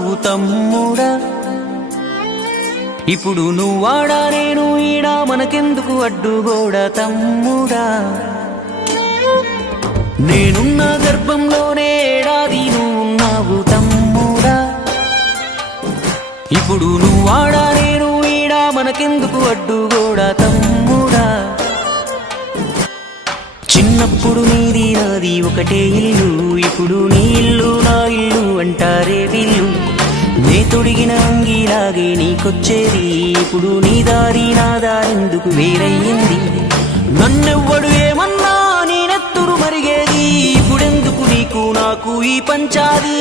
నువ్వున్నావు తమ్ముడా. ఇప్పుడు నువ్వాడా నేను ఈడా మనకెందుకు అడ్డుగోడా తమ్ముడా. నేనున్న గర్భంలోనే ఏడాది నువ్వున్నావు తమ్ముడా. ఇప్పుడు నువ్వాడా నేను ఈడా మనకెందుకు అడ్డుగోడా తమ్ముడా. చిన్నప్పుడు నీది నాది ఒకటే ఇల్లు, ఇప్పుడు నీ ఇల్లు నా ఇల్లు అంటారే వీళ్ళు. నే తొడిగిన అంగీలాగే నీకొచ్చేది, ఇప్పుడు నీ దారి నా దారెందుకు వేరయ్యింది. నన్నెవ్వడు ఏమన్నా నేనెత్తురు మరిగేది, ఇప్పుడెందుకు నీకు నాకు ఈ పంచాది.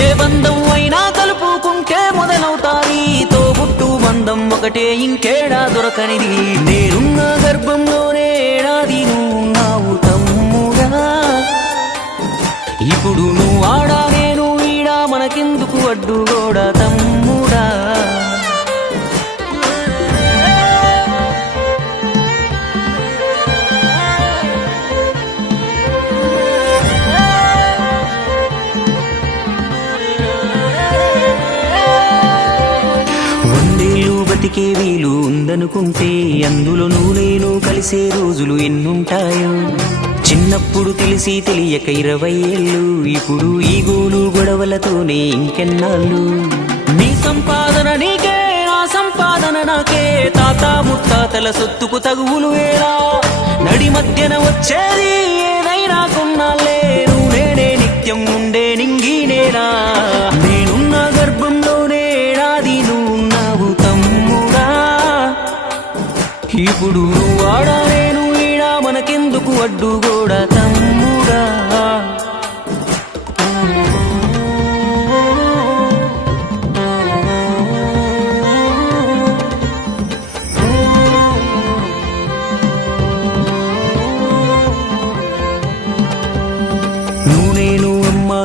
ఏ బంధం అయినా కలుపుకుంటే మొదలవుతాది, తోబుట్టు బంధం ఒకటే ఇంకేడా దొరకనిది. నేనున్న గర్భంలోనే ఏడాది నువ్వున్నావు తమ్ముడా. ఇప్పుడు నువ్వాడా నేను ఈడా మనకెందుకు అడ్డుగోడా తమ్ముడా. బతికే వీలు ఉందనుకుంటే అందులో నేను కలిసే రోజులు ఎన్నుంటాయో. చిన్నప్పుడు తెలిసి తెలియక 20 ఏళ్ళు, ఇప్పుడు ఈ గోలు గొడవలతోనే ఇంకెన్నాళ్ళు. నీ సంపాదన నీకే నా సంపాదన నాకే, తాత ముత్తాతల సొత్తుకు తగువులు వేరా. నడి మధ్యన వచ్చేది ఏదైనా కొన్నాళ్ళే, నువ్వు నేనే నిత్యం ఉండే నింగినేనా. నేనున్న గర్భంలోనే ఏడాది నువ్వున్నావు తమ్ముడా. ఇప్పుడు నువ్వాడా నేను ఈడా మనకెందుకు అడ్డుగోడా తమ్ముడా.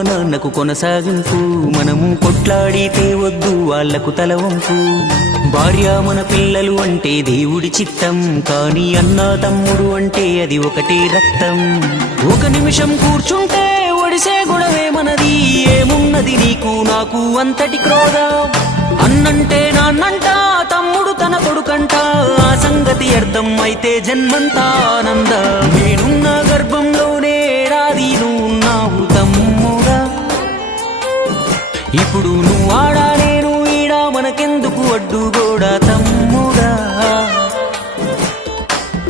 నాన్నకు కొనసాగింపు, మనము కొట్లాడితే వద్దు వాళ్లకు తలవంపు. భార్య మన పిల్లలు అంటే దేవుడి చిత్తం, కానీ అన్నా తమ్ముడు అంటే అది ఒకటే రక్తం. ఒక నిమిషం కూర్చుంటే ఒడిసే గొడవే మనది, ఏమున్నది నీకు నాకు అంతటి క్రోధం. అన్నంటే నాన్నంట, తమ్ముడు తన కొడుకంట, ఆ సంగతి అర్థం అయితే జన్మంతా ఆనంద. నేనున్న గర్భంలోనే ఏడాది నువ్వున్నావు తమ్ముడా. ఇప్పుడు నువ్వాడా నేను ఈడా మనకెందుకు అడ్డుగోడా తమ్ముడా.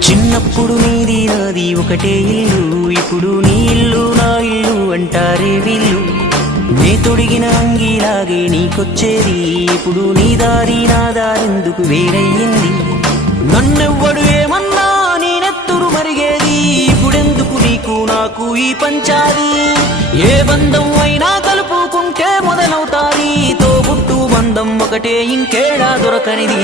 చిన్నప్పుడు నీది నాది ఒకటే ఇల్లు, ఇప్పుడు నీ ఇల్లు నా ఇల్లు అంటారే వీళ్ళు. నే తొడిగిన అంగీలాగే నీకొచ్చేది, ఇప్పుడు నీ దారి నా దారెందుకు వేరయ్యింది. నన్నెవ్వడు ఏమన్నా నేనెత్తురు మరిగేది, ఇప్పుడెందుకు నీకు నాకు ఈ పంచాది. ఏ బంధం అయినా కలుపుకుంటే మొదలవుతాది, తోబుట్టు బంధం ఒకటే ఇంకేడా దొరకనిది.